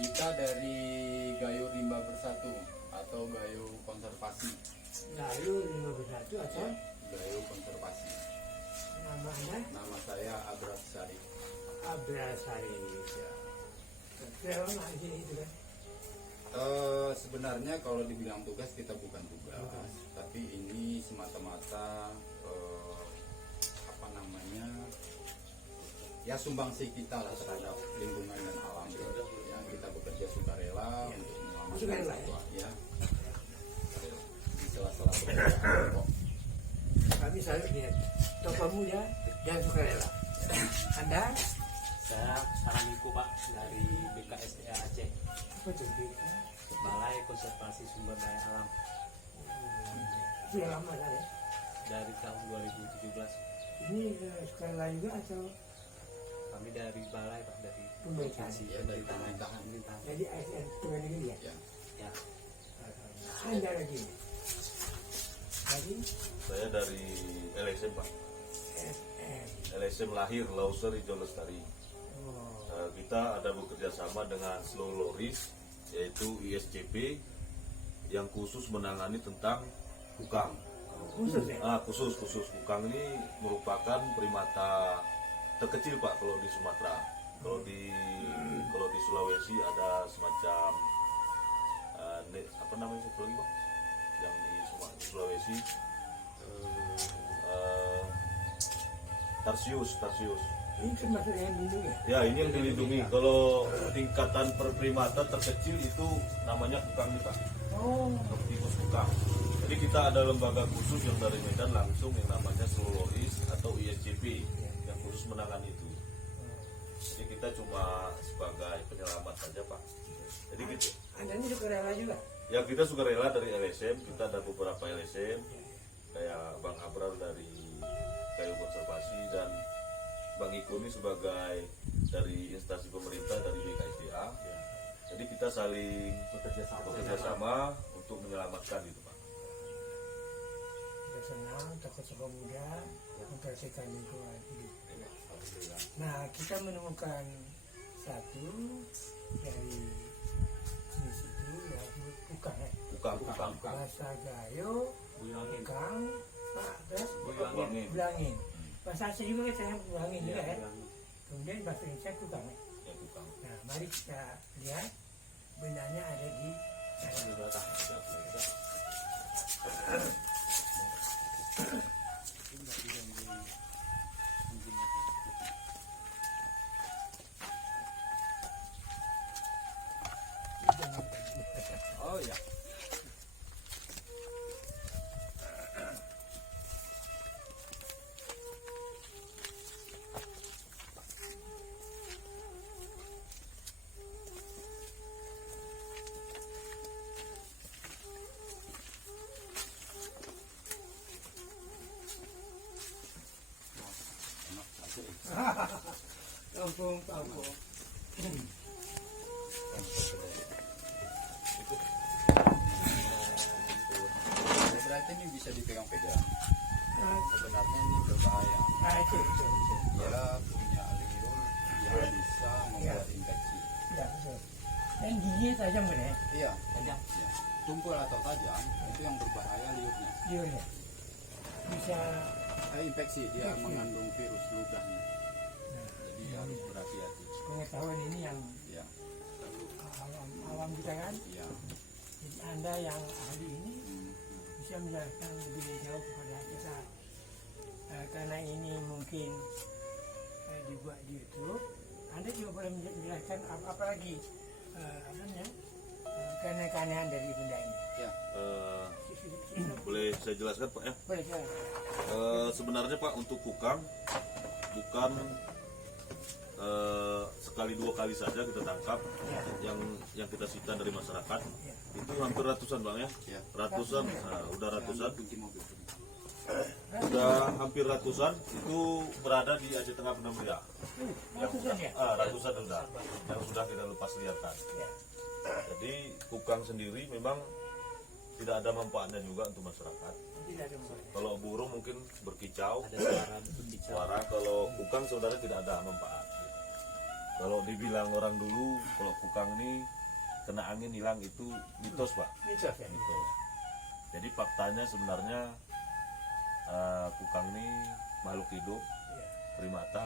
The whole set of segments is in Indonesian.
Kita dari Gayo Rimba Bersatu atau Gayo Konservasi. Gayo Rimba Bersatu atau Gayo Konservasi. namanya Nama saya Abras Sari. Abrasari. Ya. Berapa lagi itu kan? Sebenarnya kalau dibilang tugas kita bukan tugas, tapi ini semata-mata apa namanya ya sumbangsi kita lah terhadap lingkungan dan alam. Ya, kita bekerja sukarela untuk menyelamatkan Sukarela, ya? satwa. Ya. Di sela-sela pekerjaan kok. Kami selalu lihat tokoh muda dan sukarela. Anda Saya Saramiko Pak dari BKSDA Aceh, apa tuh? Balai Konservasi Sumber Daya Alam, Sudah lama kan ya? dari tahun 2017. Ini sukarela juga atau Kami dari Balai Pak, dari Pemerintahan. Provinsi Ya, dari pemerintahan. jadi ASN Tuhan ini ya? Ya. Ya, Anda lagi. Jadi Saya dari LSM Pak. SM. LSM lahir Lauser Hijau Lestari. Oh, Kita ada bekerja sama dengan Slow Loris, yaitu ISCP yang khusus menangani tentang kukang. khusus ya? Khusus kukang ini merupakan primata terkecil Pak kalau di Sumatera. Kalau di Sulawesi ada semacam apa namanya satu lagi Pak? Yang di Sulawesi Tarsius. Ini termasuk yang dulu ya? Ya, ini yang dilindungi. Kalau tingkatan per primata terkecil itu namanya kukang nih Pak. Oh, Optimus kukang. Jadi kita ada lembaga khusus yang dari Medan langsung yang namanya Soloris atau ISCP yang khusus menangani itu. Jadi kita cuma sebagai penyelamat saja Pak. Jadi kita, Anda ini sukarela juga? ya kita sukarela dari LSM. Kita ada beberapa LSM kayak Bang Abrar dari Gayo Konservasi dan Bang Iko ini sebagai dari instansi pemerintah dari BKSDA. Jadi kita saling bekerja sama untuk menyelamatkan itu Pak. Kita senang, tokoh-tokoh muda membersihkan lingkungan hidup. Nah, kita menemukan satu dari jenis itu ya kukang ya. Kukang. Bahasa Gayo, kukang, terus Bulangin. bulangin. Bahasa Aceh juga kita bulangin juga ya. bilang Kemudian bahasa Indonesia kukang ya. Ya kukang. Nah, mari kita lihat bendanya ada di sana. di belakang. Oh ya. Kampung. Berarti ini bisa dipegang-pegang. Nah, Sebenarnya ini berbahaya. itu. Dia punya liur yang bisa membuat infeksi. Ya, betul. Dan giginya tajam kan ya? Iya, tajam. Ya. Tumpul atau tajam itu yang berbahaya liurnya. Liurnya. Bisa Infeksi, dia Infeksi. mengandung virus lugahnya. Jadi harus berhati-hati. pengetahuan ini yang Ya, awam kita kan. ya. Jadi Anda yang ahli ini bisa menjelaskan lebih jauh kepada kita. Karena ini mungkin dibuat di YouTube, Anda juga boleh menjelaskan apa lagi apa namanya keanehan dari benda ini. Ya. Boleh saya jelaskan Pak ya? Boleh silakan. Sebenarnya Pak untuk kukang bukan sekali dua kali saja kita tangkap. Ya. Yang kita sita dari masyarakat Ya. itu hampir ratusan Bang ya. Ya. Ratusan, nah, udah ratusan, Kunci mobil. udah hampir ratusan itu berada di Aceh Tengah Benam Ria. Ratusan ya? Ratusan sudah yang sudah kita lepas liarkan. Ya. Jadi kukang sendiri memang tidak ada manfaatnya juga untuk masyarakat. Tidak ada masalah. Kalau burung mungkin berkicau, Ada suara berbicara. suara. Kalau kukang sebenarnya tidak ada manfaat. Kalau dibilang orang dulu, kalau kukang ini kena angin hilang itu mitos Pak. Mitos ya. Mitos. Jadi faktanya sebenarnya kukang ini makhluk hidup, Iya. primata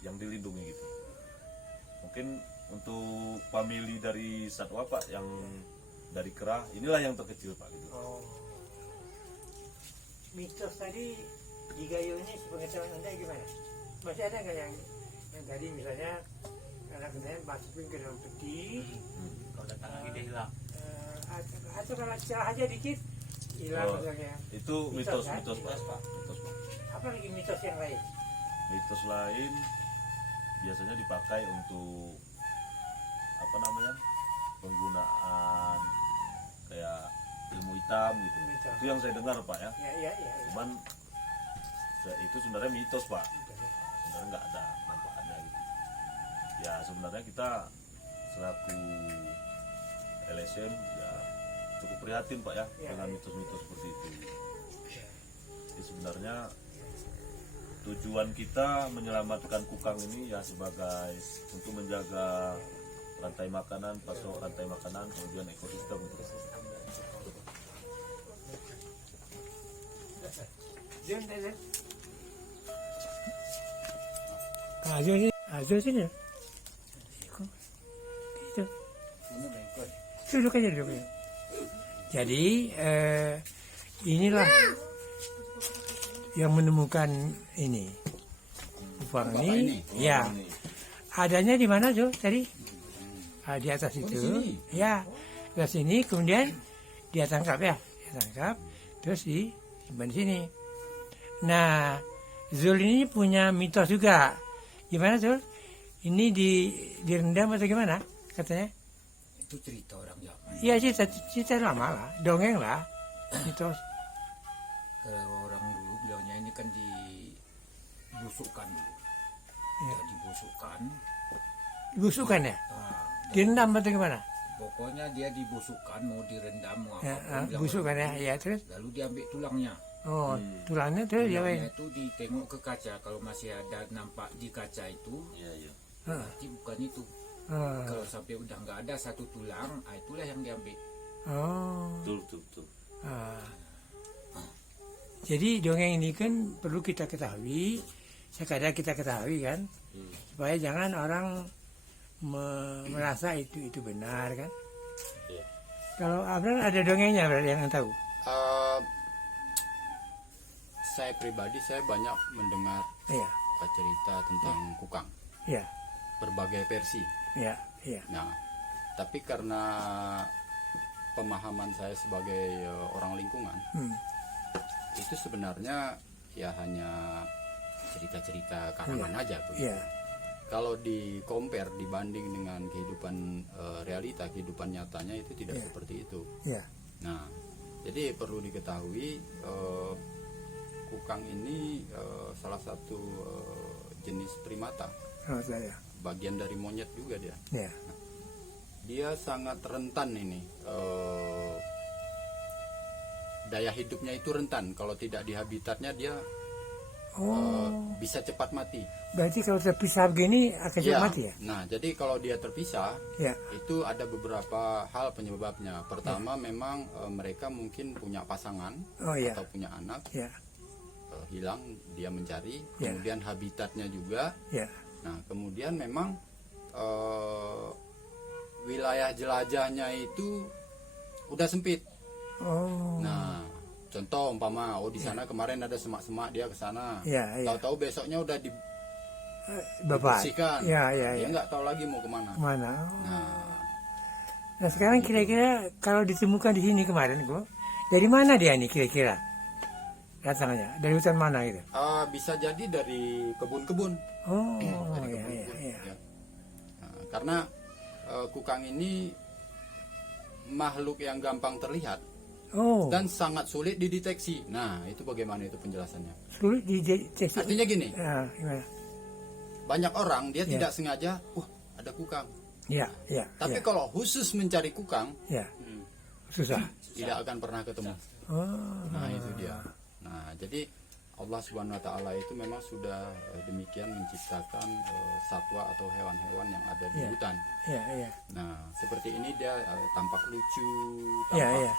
yang dilindungi gitu. Mungkin untuk famili dari satwa Pak yang dari kera, inilah yang terkecil Pak gitu. Oh. Mitos tadi di Gayo ini sepengetahuan Anda gimana? Masih ada nggak yang tadi misalnya anak saya masukin ke dalam peti, Kalau datang lagi dia hilang. atau kalau celah aja dikit hilang Oh. misalnya. Itu Mitos, mitos, kan? mitos Pak. Mitos, Pak. Mitos Pak. Apa lagi mitos yang lain? Mitos lain biasanya dipakai untuk apa namanya, penggunaan kayak ilmu hitam gitu. Ilmu hitam. Itu yang saya dengar Pak ya. Ya. Cuman itu sebenarnya mitos Pak. Sebenarnya nggak ada manfaatnya gitu. Ya sebenarnya kita selaku LSM ya cukup prihatin Pak ya, Ya. dengan mitos-mitos seperti itu. Jadi sebenarnya tujuan kita menyelamatkan kukang ini ya sebagai untuk menjaga rantai makanan, pasok rantai makanan, kemudian ekosistem. Zul. Azul sini. Itu. Duduk aja duduk. Jadi inilah yang menemukan ini. Kukang Bapak ini, ini? ya. Ini. Adanya di mana Zul tadi? Di atas Oh, di itu. sini? Ya. Di sini kemudian dia tangkap ya. Dia tangkap terus disimpan di sini. Nah, Zul ini punya mitos juga. Gimana Zul? Ini direndam atau gimana katanya? Itu cerita orang zaman. Iya cerita lama lah, dongeng lah. Mitos. Kalau orang dulu bilangnya ini kan dibusukkan dulu. Ya. Ya, dibusukkan. Busukan ya? Nah, Direndam atau gimana? pokoknya dia dibusukkan, mau direndam, mau Ya, apapun, bilang busukan ya, orang dulu. ya terus. Lalu diambil tulangnya. Oh, tulangnya terus ya Tulangnya itu ditengok ke kaca. Kalau masih ada nampak di kaca itu, Iya, iya. berarti bukan itu. Kalau sampai udah nggak ada satu tulang, itulah yang diambil. Oh. Betul. Ah. Jadi dongeng ini kan perlu kita ketahui, sekadar kita ketahui kan, supaya jangan orang merasa itu benar kan. Iya. Kalau Abrar ada dongengnya berarti yang tahu. Saya pribadi saya banyak mendengar Iya, cerita tentang kukang, iya, berbagai versi. iya. Nah, tapi karena pemahaman saya sebagai orang lingkungan, itu sebenarnya ya hanya cerita-cerita karangan aja begitu. Iya. Kalau di compare dibanding dengan kehidupan realita, kehidupan nyatanya itu tidak seperti itu. Iya. Nah, jadi perlu diketahui kukang ini salah satu jenis primata, Oh, saya. bagian dari monyet juga dia. Iya. Dia sangat rentan ini, daya hidupnya itu rentan. Kalau tidak di habitatnya dia bisa cepat mati. Berarti kalau terpisah begini akan cepat Iya. mati ya? Nah, jadi kalau dia terpisah, Iya. itu ada beberapa hal penyebabnya. Pertama, memang mereka mungkin punya pasangan Oh iya. atau punya anak, Iya. hilang, dia mencari. Ya. Kemudian habitatnya juga. Iya. Nah, kemudian memang wilayah jelajahnya itu udah sempit. Oh. Nah, contoh umpama, di sana kemarin ada semak-semak, dia ke sana. Iya, iya. Tahu-tahu besoknya udah Bapak. dibersihkan. Iya, iya, Dia iya. nggak tahu lagi mau kemana. Mana? Nah, Nah sekarang kira-kira kalau ditemukan di sini kemarin kok, dari mana dia nih kira-kira datangnya? Dari hutan mana gitu? bisa jadi dari kebun-kebun. Oh, Dari iya, kebun-kebun, iya. ya. Nah, karena kukang ini makhluk yang gampang terlihat Oh, dan sangat sulit dideteksi. Nah, itu bagaimana itu penjelasannya? sulit dideteksi. Artinya gini, Gimana? banyak orang dia Ya. tidak sengaja, ada kukang. Iya, iya. Tapi iya, kalau khusus mencari kukang, iya. Susah. tidak akan pernah ketemu. Oh, Nah, itu dia. Nah, jadi Allah Subhanahu wa taala itu memang sudah demikian menciptakan satwa atau hewan-hewan yang ada di Iya. hutan. Iya, iya. Nah, seperti ini dia tampak lucu, Iya, tampak iya.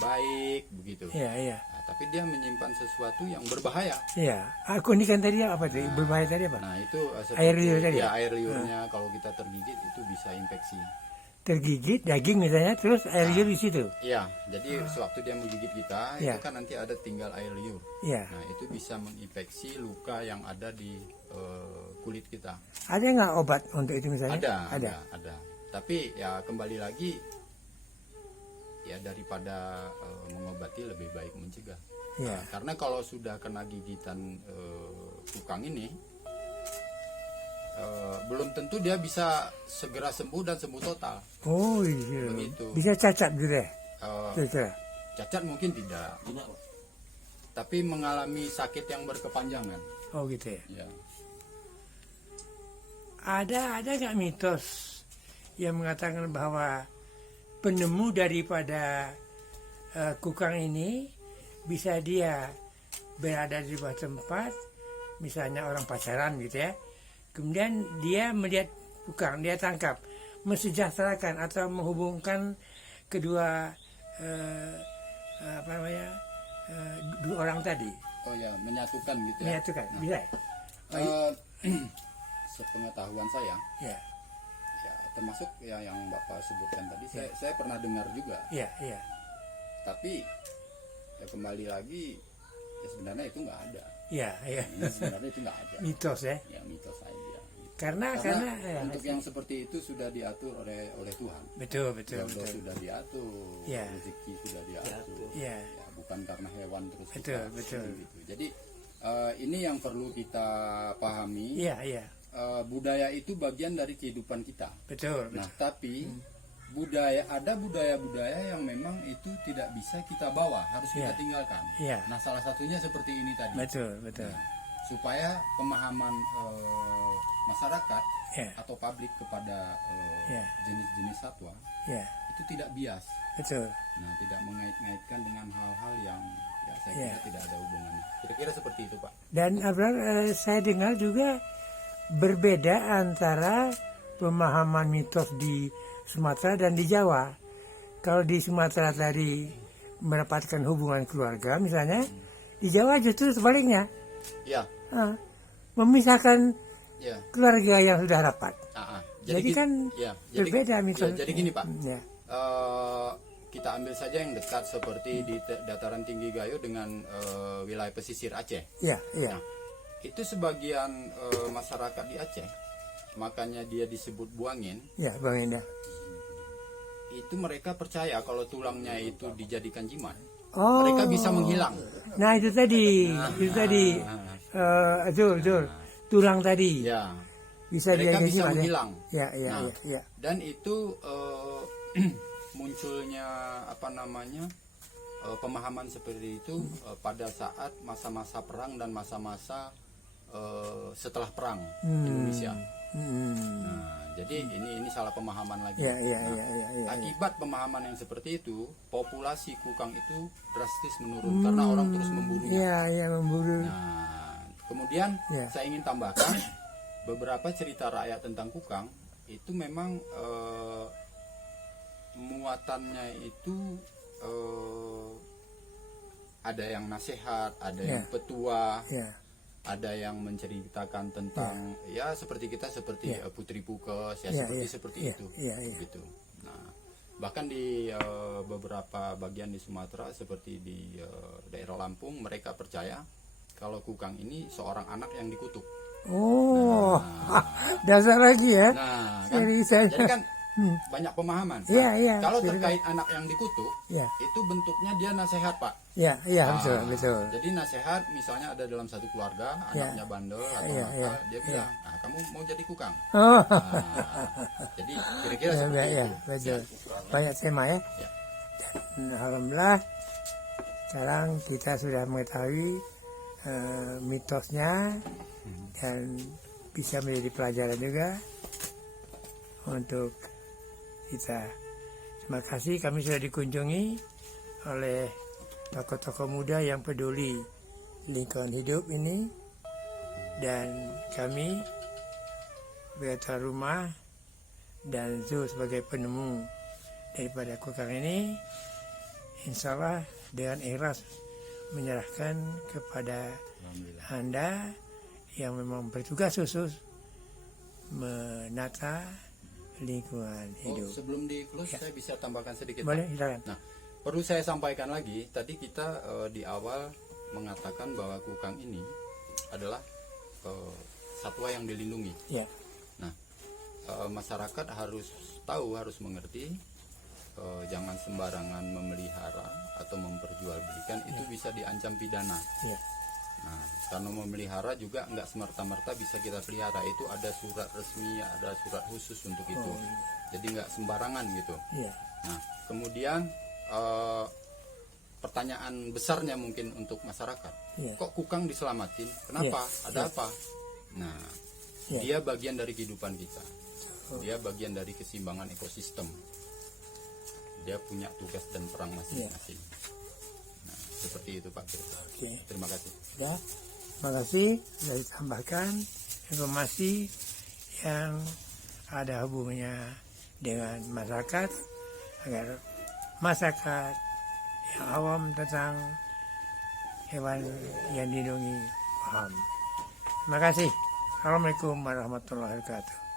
baik begitu. Iya, iya. Nah, tapi dia menyimpan sesuatu yang berbahaya. Iya. Aku ini kan tadi apa tadi? Berbahaya tadi apa? Nah, itu Air liur tadi ya, ya? air liurnya kalau kita tergigit itu bisa infeksi. Tergigit daging misalnya, terus air liur di situ. Iya, jadi sewaktu dia menggigit kita, Iya. itu kan nanti ada tinggal air liur. Iya. Nah, itu bisa menginfeksi luka yang ada di kulit kita. Ada nggak obat untuk itu misalnya? Ada. Tapi ya kembali lagi, ya daripada mengobati lebih baik mencegah. Iya. Nah, karena kalau sudah kena gigitan kukang ini, belum tentu dia bisa segera sembuh dan sembuh total. Oh iya. Begitu. Bisa cacat gitu ya? Eh, Kira-kira. cacat mungkin tidak, tapi mengalami sakit yang berkepanjangan. Oh gitu ya. Ya. Ada nggak mitos yang mengatakan bahwa penemu daripada kukang ini bisa dia berada di sebuah tempat, misalnya orang pacaran gitu ya, kemudian dia melihat kukang, dia tangkap, mensejahterakan atau menghubungkan kedua dua orang tadi, Oh ya, menyatukan gitu ya. menyatukan, Nah, bisa? eh, sepengetahuan saya, Ya, ya termasuk ya yang Bapak sebutkan tadi, Ya. saya pernah dengar juga. iya, iya, Tapi ya kembali lagi, ya sebenarnya itu nggak ada. iya, iya. Ya, sebenarnya itu nggak ada. Mitos ya, Ya mitos saja. Gitu. karena ya, untuk yang seperti itu sudah diatur oleh Tuhan. betul, betul, Jodoh betul. sudah diatur, Ya. rezeki sudah diatur. Iya. Ya, bukan karena hewan terus Betul, kita betul. gitu. Jadi ini yang perlu kita pahami. Iya, iya, Budaya itu bagian dari kehidupan kita. betul, Nah, betul. tapi ada budaya-budaya yang memang itu tidak bisa kita bawa, harus kita Iya. tinggalkan. Iya. Nah, salah satunya seperti ini tadi. Betul, betul. Nah, supaya pemahaman masyarakat Ya, atau publik kepada Iya. jenis-jenis satwa ya, itu tidak bias. betul. Nah, tidak mengait-ngaitkan dengan hal-hal yang ya saya Iya. kira tidak ada hubungannya. Kira-kira seperti itu, Pak. Dan Abraham, saya dengar juga berbeda antara pemahaman mitos di Sumatera dan di Jawa. Kalau di Sumatera tadi mendapatkan hubungan keluarga misalnya, di Jawa justru sebaliknya, Ya, memisahkan ya. keluarga yang sudah rapat. Jadi gini- kan ya, berbeda mitos. ya, jadi gini, Pak. Ya, Kita ambil saja yang dekat seperti di dataran tinggi Gayo dengan wilayah pesisir Aceh. ya, ya, Nah, itu sebagian masyarakat di Aceh, makanya dia disebut buangin. ya, Bang Indah. Itu mereka percaya kalau tulangnya itu dijadikan jimat, Oh, mereka bisa menghilang. Nah itu tadi, betul, tulang tadi Ya, bisa mereka dia bisa jimat, ya? menghilang. Ya, ya, Nah, ya, ya. Dan itu munculnya pemahaman seperti itu pada saat masa-masa perang dan masa-masa setelah perang Indonesia. Nah, jadi ini salah pemahaman lagi. Ya, ya, Nah, ya, ya, ya, ya. akibat pemahaman yang seperti itu, populasi kukang itu drastis menurun karena orang terus memburunya. Ya, ya, memburu. Nah, kemudian Ya. saya ingin tambahkan beberapa cerita rakyat tentang kukang itu memang muatannya itu ada yang nasihat, ada yang Ya. petua, Ya, ada yang menceritakan tentang ya seperti kita seperti Putri Pukes ya, Ya, seperti ya, itu ya, ya. gitu. Nah, bahkan di beberapa bagian di Sumatera seperti di daerah Lampung mereka percaya kalau kukang ini seorang anak yang dikutuk. oh, dasar lagi ya. Nah, kan, Seriusan. jadi kan banyak pemahaman. Nah, Iya, iya, kalau betul. terkait anak yang dikutuk, Ya, itu bentuknya dia nasihat, Pak. ya, ya, Nah, betul, betul. Jadi nasihat misalnya ada dalam satu keluarga Ya. anaknya bandel atau Ya, apa, ya, dia bilang, nah, kamu mau jadi kukang. Oh, Nah, jadi kira-kira ya, seperti ya, itu. betul. Banyak tema ya. Ya. Dan alhamdulillah sekarang kita sudah mengetahui mitosnya dan bisa menjadi pelajaran juga untuk kita. Terima kasih kami sudah dikunjungi oleh tokoh-tokoh muda yang peduli lingkungan hidup ini, dan kami sebagai tuan rumah dan Zul sebagai penemu daripada kukang ini, insya Allah dengan ikhlas menyerahkan kepada Alhamdulillah. Anda yang memang bertugas khusus menata lingkungan Oh, hidup. sebelum di close Ya. saya bisa tambahkan sedikit. Boleh, Pak? silakan. Nah, perlu saya sampaikan lagi, tadi kita di awal mengatakan bahwa kukang ini adalah satwa yang dilindungi. Ya, Nah, masyarakat harus tahu, harus mengerti, jangan sembarangan memelihara atau memperjualbelikan, itu bisa diancam pidana. ya, Nah, karena memelihara juga nggak semerta-merta bisa kita pelihara, itu ada surat resmi, ada surat khusus untuk itu. Oh, iya. Jadi nggak sembarangan gitu. ya, Nah, kemudian pertanyaan besarnya mungkin untuk masyarakat, ya, kok kukang diselamatin? Kenapa? Ada apa? Nah, Ya. dia bagian dari kehidupan kita. Oh. Dia bagian dari keseimbangan ekosistem. Dia punya tugas dan peran masing-masing. Nah, seperti itu Pak Firza. oke. Terima kasih. Ya, terima kasih sudah ditambahkan informasi yang ada hubungannya dengan masyarakat agar masyarakat yang awam tentang hewan yang dilindungi paham. Terima kasih. Assalamualaikum warahmatullahi wabarakatuh.